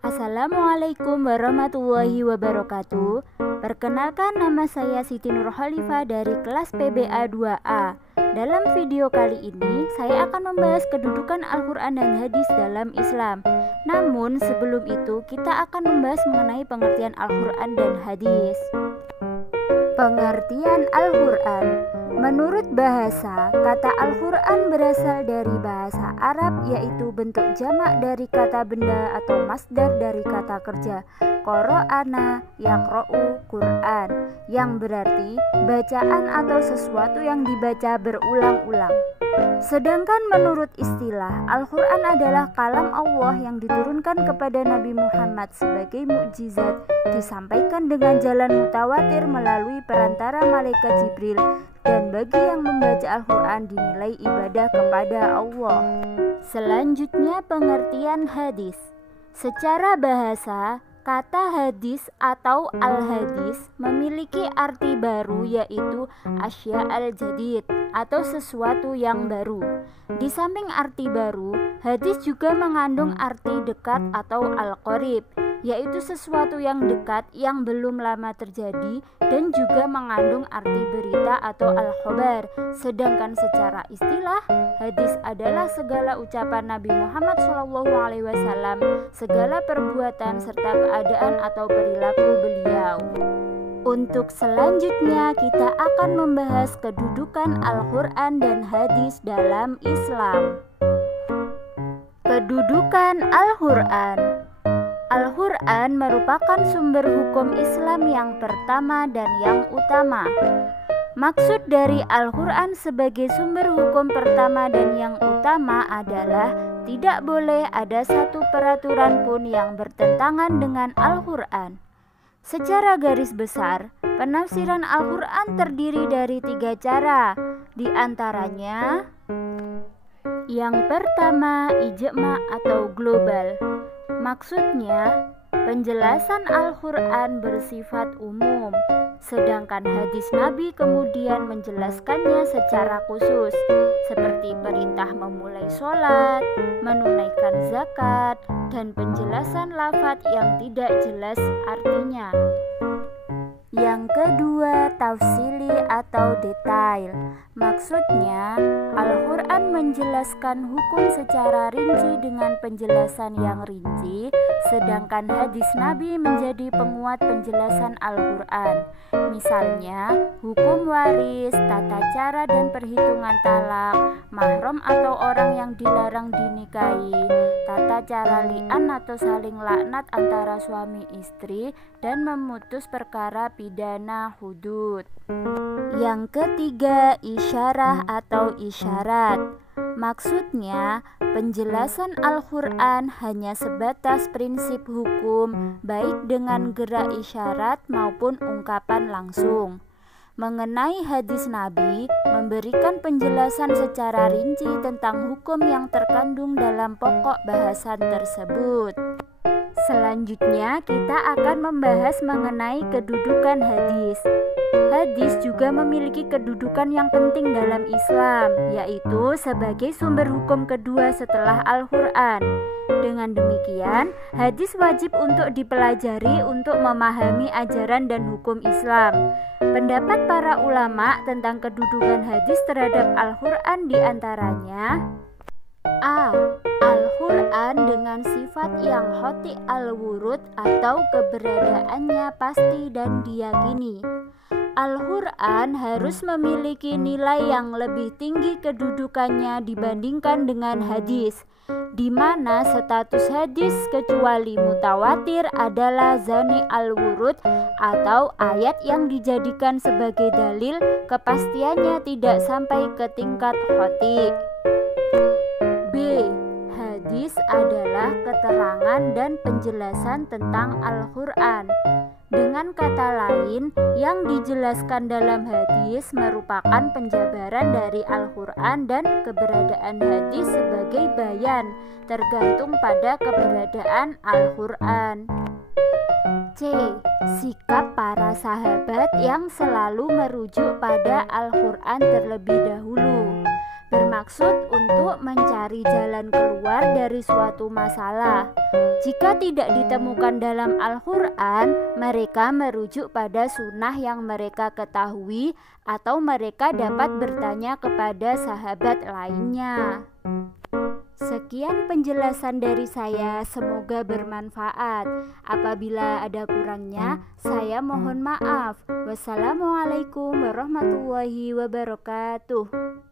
Assalamualaikum warahmatullahi wabarakatuh. Perkenalkan, nama saya Siti Nurholifah dari kelas PBA 2A. Dalam video kali ini saya akan membahas kedudukan Al-Quran dan hadis dalam Islam. Namun sebelum itu kita akan membahas mengenai pengertian Al-Quran dan hadis. Pengertian Al-Quran. Menurut bahasa, kata Al-Quran berasal dari bahasa Arab, yaitu bentuk jamak dari kata benda atau masdar dari kata kerja Qoro'ana yaqro'u Quran, yang berarti bacaan atau sesuatu yang dibaca berulang-ulang. Sedangkan menurut istilah, Al-Quran adalah kalam Allah yang diturunkan kepada Nabi Muhammad sebagai mukjizat, disampaikan dengan jalan mutawatir melalui perantara malaikat Jibril, dan bagi yang membaca Al-Quran dinilai ibadah kepada Allah. Selanjutnya, pengertian hadis. Secara bahasa, kata hadis atau al-hadis memiliki arti baru, yaitu asya al-jadid atau sesuatu yang baru. Di samping arti baru, hadis juga mengandung arti dekat atau al-qorib, yaitu sesuatu yang dekat yang belum lama terjadi, dan juga mengandung arti berita atau al-khobar. Sedangkan secara istilah, hadis adalah segala ucapan Nabi Muhammad SAW, segala perbuatan serta keadaan atau perilaku beliau. Untuk selanjutnya kita akan membahas kedudukan Al-Quran dan hadis dalam Islam. Kedudukan Al-Quran. Al-Quran merupakan sumber hukum Islam yang pertama dan yang utama. Maksud dari Al-Quran sebagai sumber hukum pertama dan yang utama adalah tidak boleh ada satu peraturan pun yang bertentangan dengan Al-Quran. Secara garis besar, penafsiran Al-Quran terdiri dari 3 cara. Di antaranya, yang pertama, ijma atau global. Maksudnya, penjelasan Al-Quran bersifat umum, sedangkan hadis Nabi kemudian menjelaskannya secara khusus, seperti perintah memulai sholat, menunaikan zakat, dan penjelasan lafadz yang tidak jelas artinya. Yang kedua, tafsili atau detail. Maksudnya, Al-Quran menjelaskan hukum secara rinci dengan penjelasan yang rinci, sedangkan hadis Nabi menjadi penguat penjelasan Al-Quran. Misalnya, hukum waris, tata cara dan perhitungan talak, mahram atau orang yang dilarang dinikahi, tata cara li'an atau saling laknat antara suami istri, dan memutus perkara pidana hudud. Yang ketiga, isyarah atau isyarat. Maksudnya, penjelasan Al-Quran hanya sebatas prinsip hukum, baik dengan gerak isyarat maupun ungkapan langsung. Mengenai hadis Nabi, memberikan penjelasan secara rinci tentang hukum yang terkandung dalam pokok bahasan tersebut. Selanjutnya, kita akan membahas mengenai kedudukan hadis. Hadis juga memiliki kedudukan yang penting dalam Islam, yaitu sebagai sumber hukum kedua setelah Al-Quran. Dengan demikian, hadis wajib untuk dipelajari untuk memahami ajaran dan hukum Islam. Pendapat para ulama tentang kedudukan hadis terhadap Al-Quran diantaranya: A. Al-Quran dengan sifat yang hoti al-wurud atau keberadaannya pasti dan diyakini. Al-Quran harus memiliki nilai yang lebih tinggi kedudukannya dibandingkan dengan hadis, di mana status hadis kecuali mutawatir adalah zani al-wurud atau ayat yang dijadikan sebagai dalil, kepastiannya tidak sampai ke tingkat hoti. B. Hadis adalah keterangan dan penjelasan tentang Al-Quran. Dengan kata lain, yang dijelaskan dalam hadis merupakan penjabaran dari Al-Quran, dan keberadaan hadis sebagai bayan tergantung pada keberadaan Al-Quran. C. Sikap para sahabat yang selalu merujuk pada Al-Quran terlebih dahulu. bermaksud untuk mencari jalan keluar dari suatu masalah. Jika tidak ditemukan dalam Al-Quran, mereka merujuk pada sunnah yang mereka ketahui atau mereka dapat bertanya kepada sahabat lainnya. Sekian penjelasan dari saya, semoga bermanfaat. Apabila ada kurangnya, saya mohon maaf. Wassalamualaikum warahmatullahi wabarakatuh.